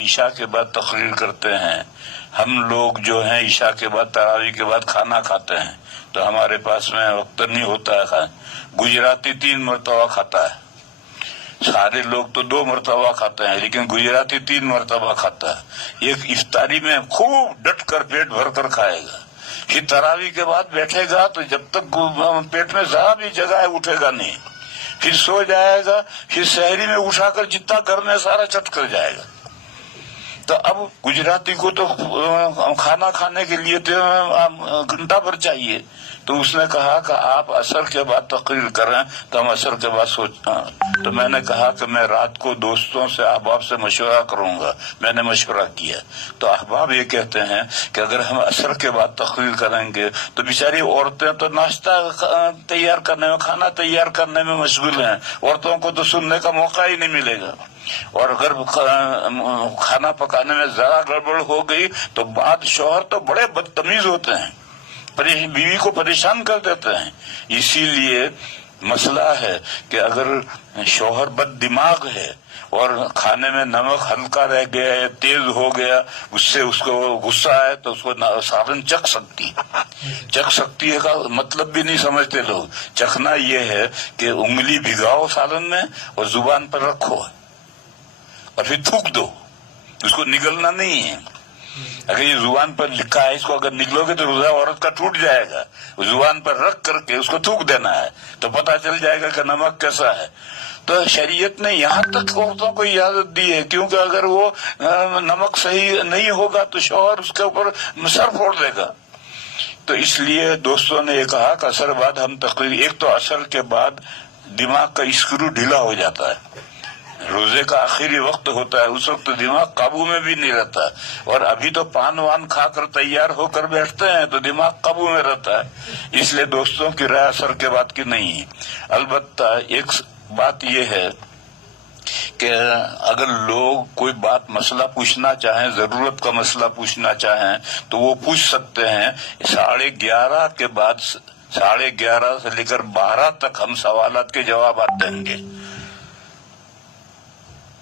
عشاء کے بعد تقریر کرتے ہیں. ہم لوگ جو ہیں عشاء کے بعد تراویح کے بعد کھانا کھاتے ہیں تو ہمارے پاس میں وقت نہیں ہوتا ہے. گجراتی 3 مرتبہ کھاتا ہے. سارے لوگ تو 2 مرتبہ کھاتے ہیں لیکن گجراتی 3 مرتبہ کھاتا ہے. ایک افطاری میں خوب ڈٹ کر پیٹ بھر کر کھائے گا. پھر تراویح کے بعد بیٹھے گا تو جب تک پیٹ میں ذرا بھی جگہ ہے اٹھے گا نہیں. پھر سو جائے گا. پھر سحری میں اٹھا کر جتنا گھر میں سارا چٹ کر جائے گا. تو اب گجراتی کو تو کھانا کھانے کے لیے گھنٹہ بھر چاہیے. تو اس نے کہا کہ آپ عصر کے بعد تقریر کریں تو ہم عصر کے بعد تو میں نے کہا کہ میں رات کو دوستوں سے احباب سے مشورہ کروں گا. میں نے مشورہ کیا تو احباب یہ کہتے ہیں کہ اگر ہم عصر کے بعد تقریر کریں گے تو بیچاری عورتیں تو ناشتہ تیار کرنے میں کھانا تیار کرنے میں مشغول ہیں. عورتوں کو تو سننے کا موقع ہی نہیں ملے گا. اور اگر کھانا پکانے میں ذرا گڑبڑ ہو گئی تو بعد شوہر تو بڑے بدتمیز ہوتے ہیں, بیوی کو پریشان کر دیتے ہیں. اسی لیے مسئلہ ہے کہ اگر شوہر بد دماغ ہے اور کھانے میں نمک ہلکا رہ گیا ہے, تیز ہو گیا, اس سے اس کو غصہ ہے تو اس کو سالن چکھ سکتی ہے کا مطلب بھی نہیں سمجھتے لوگ. چکھنا یہ ہے کہ انگلی بھگاؤ سالن میں اور زبان پر رکھو اور پھر تھوک دو. اس کو نگلنا نہیں ہے. اگر یہ زبان پر لکھا ہے اس کو اگر نگلو گے تو روزہ عورت کا ٹوٹ جائے گا. زبان پر رکھ کر کے اس کو تھوک دینا ہے تو پتہ چل جائے گا کہ نمک کیسا ہے. تو شریعت نے یہاں تک عورتوں کو اجازت دی ہے کیونکہ اگر وہ نمک صحیح نہیں ہوگا تو شوہر اس کے اوپر سر پھوڑ دے گا. تو اس لیے دوستوں نے یہ کہا کہ عصر بعد ہم تقریر, ایک تو عصر کے بعد دماغ کا اسکرو ڈھیلا ہو جاتا ہے. روزے کا آخری وقت ہوتا ہے, اس وقت دماغ قابو میں بھی نہیں رہتا. اور ابھی تو پان وان کھا کر تیار ہو کر بیٹھتے ہیں تو دماغ قابو میں رہتا ہے. اس لیے دوستوں کی رائے عصر کے بعد کی نہیں ہے. البتہ ایک بات یہ ہے کہ اگر لوگ کوئی بات مسئلہ پوچھنا چاہیں, ضرورت کا مسئلہ پوچھنا چاہیں تو وہ پوچھ سکتے ہیں. 11:30 کے بعد 11:30 سے لے کر 12 تک ہم سوالات کے جوابات دیں گے.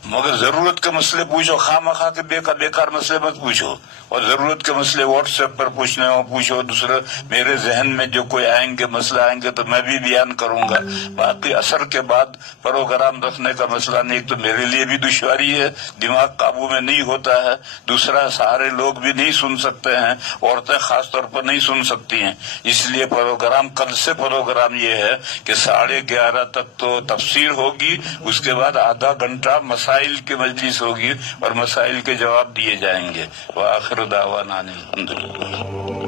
مگر ضرورت کے مسئلے پوچھو, خواہ مخواہ کے بیکار مسئلے مت پوچھو. اور ضرورت کے مسئلے واٹس ایپ پر پوچھنے ہو پوچھو. دوسرے میرے ذہن میں جو کوئی آئیں گے مسئلہ آئیں گے تو میں بھی بیان کروں گا. باقی عصر کے بعد پروگرام رکھنے کا مسئلہ نہیں. تو میرے لیے بھی دشواری ہے, دماغ قابو میں نہیں ہوتا ہے. دوسرا سارے لوگ بھی نہیں سن سکتے ہیں, عورتیں خاص طور پر نہیں سن سکتی ہیں. اس لیے پروگرام کل سے پروگرام یہ ہے کہ 11:30 تک تو تفسیر ہوگی, اس کے بعد آدھا گھنٹہ مسائل کی مجلس ہوگی اور مسائل کے جواب دیے جائیں گے. وآخر دعوانا الحمدللہ.